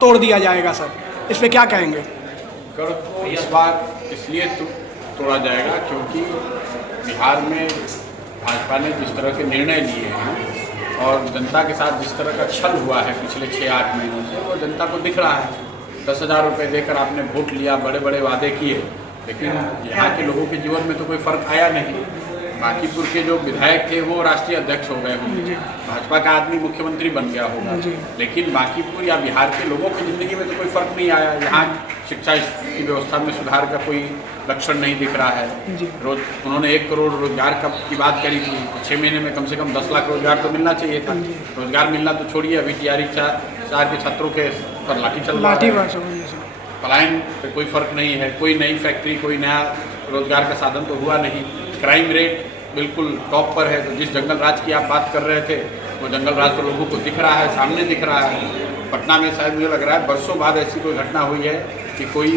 तोड़ दिया जाएगा सर, इस पे क्या कहेंगे? कर तो इस बार इसलिए तोड़ा जाएगा क्योंकि बिहार में भाजपा ने जिस तरह के निर्णय लिए हैं और जनता के साथ जिस तरह का छल हुआ है पिछले 6-8 महीनों से, वो जनता को दिख रहा है। 10,000 रुपये देकर आपने वोट लिया, बड़े बड़े वादे किए, लेकिन यहाँ के लोगों के जीवन में तो कोई फर्क आया नहीं। बांकीपुर के जो विधायक थे वो राष्ट्रीय अध्यक्ष हो गए होंगे, भाजपा का आदमी मुख्यमंत्री बन गया होगा, लेकिन बांकीपुर या बिहार के लोगों की ज़िंदगी में तो कोई फर्क नहीं आया। यहाँ शिक्षा की व्यवस्था में सुधार का कोई लक्षण नहीं दिख रहा है। रोज उन्होंने 1 करोड़ रोजगार की बात करी थी, 6 महीने में कम से कम 10 लाख रोजगार तो मिलना चाहिए था। रोजगार मिलना तो छोड़िए, अभी तैयारी 4 के छात्रों के पर लाठी चल रहा है। पलायन पे कोई फर्क नहीं है, कोई नई फैक्ट्री, कोई नया रोजगार का साधन तो हुआ नहीं। क्राइम रेट बिल्कुल टॉप पर है। तो जिस जंगल राज की आप बात कर रहे थे, वो जंगल राज तो लोगों को दिख रहा है, सामने दिख रहा है। पटना में शायद मुझे लग रहा है बरसों बाद ऐसी कोई घटना हुई है कि कोई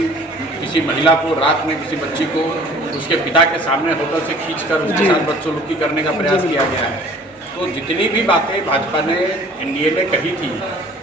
किसी महिला को रात में किसी बच्ची को उसके पिता के सामने होटल से खींचकर उसके साथ बदसलूकी करने का प्रयास किया गया है। तो जितनी भी बातें भाजपा ने एनडीए ने कही थी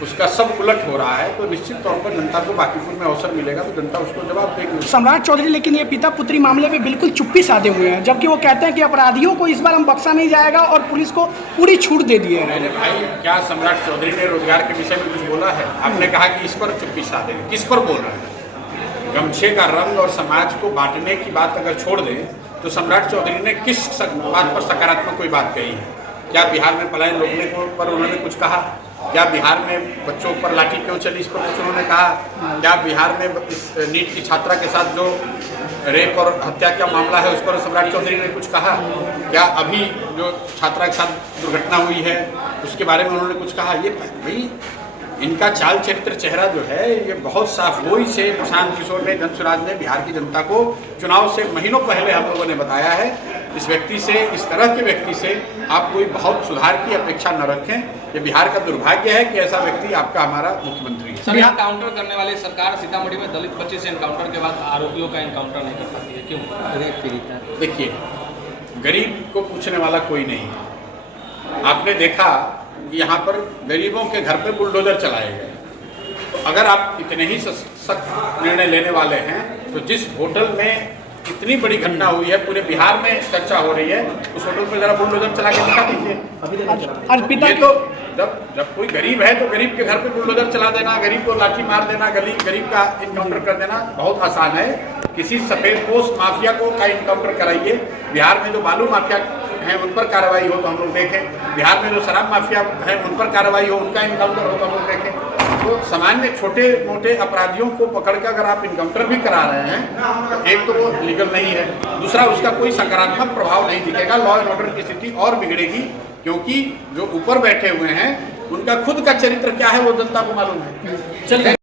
उसका सब उलट हो रहा है। तो निश्चित तौर पर जनता को बांकीपुर में अवसर मिलेगा तो जनता उसको जवाब देगी। सम्राट चौधरी लेकिन ये पिता पुत्री मामले में बिल्कुल चुप्पी साधे हुए हैं, जबकि वो कहते हैं कि अपराधियों को इस बार हम बख्शा नहीं जाएगा और पुलिस को पूरी छूट दे दी है। मैंने भाई, क्या सम्राट चौधरी ने रोजगार के विषय में कुछ बोला है? आपने कहा कि इस पर चुप्पी साधे, किस पर बोल रहे हैं? गमछे का रंग और समाज को बांटने की बात अगर छोड़ दें तो सम्राट चौधरी ने किस बात पर सकारात्मक कोई बात कही है? क्या बिहार में पलायन रोकने पर उन्होंने कुछ कहा? क्या बिहार में बच्चों पर लाठी क्यों चली, इस पर कुछ उन्होंने कहा? क्या बिहार में इस नीट की छात्रा के साथ जो रेप और हत्या का मामला है उस पर सम्राट चौधरी ने कुछ कहा? क्या अभी जो छात्रा के साथ दुर्घटना हुई है उसके बारे में उन्होंने कुछ कहा? ये भाई इनका चाल चरित्र चेहरा जो है ये बहुत साफ। वही से प्रशांत किशोर ने, धनसुराज ने बिहार की जनता को चुनाव से महीनों पहले हम लोगों ने बताया है, इस व्यक्ति से, इस तरह के व्यक्ति से आप कोई बहुत सुधार की अपेक्षा न रखें। ये बिहार का दुर्भाग्य है कि ऐसा व्यक्ति आपका हमारा मुख्यमंत्री है। सर, यहाँ काउंटर करने वाली सरकार सीतामढ़ी में दलित बच्चे से एनकाउंटर के बाद आरोपियों का एनकाउंटर नहीं कर पाती है, क्यों? देखिए, गरीब को पूछने वाला कोई नहीं है। आपने देखा कि यहाँ पर गरीबों के घर पे बुलडोजर चलाए गए। तो अगर आप इतने ही सख्त निर्णय लेने वाले हैं तो जिस होटल में इतनी बड़ी घटना हुई है, पूरे बिहार में चर्चा हो रही है, उस होटल पे जरा बुलडोजर चला के दिखा दीजिए। ये तो जब कोई गरीब है तो गरीब के घर पे बुलडोजर चला देना, गरीब को लाठी मार देना, गरीब का इनकाउंटर कर देना बहुत आसान है। किसी सफेद पोस्ट माफिया का इनकाउंटर कराइए। बिहार में जो बालू माफिया हैं उन पर कार्रवाई हो तो हम लोग देखें। बिहार में जो शराब माफिया हैं उन पर कार्रवाई हो, उनका इनकाउंटर हो तो हम लोग देखें। तो सामान्य छोटे मोटे अपराधियों को पकड़ कर अगर आप इनकाउंटर भी करा रहे हैं, एक तो वो लीगल नहीं है, दूसरा उसका कोई सकारात्मक प्रभाव नहीं दिखेगा। लॉ एंड ऑर्डर की स्थिति और बिगड़ेगी, क्योंकि जो ऊपर बैठे हुए हैं उनका खुद का चरित्र क्या है वो जनता को मालूम है। चलिए।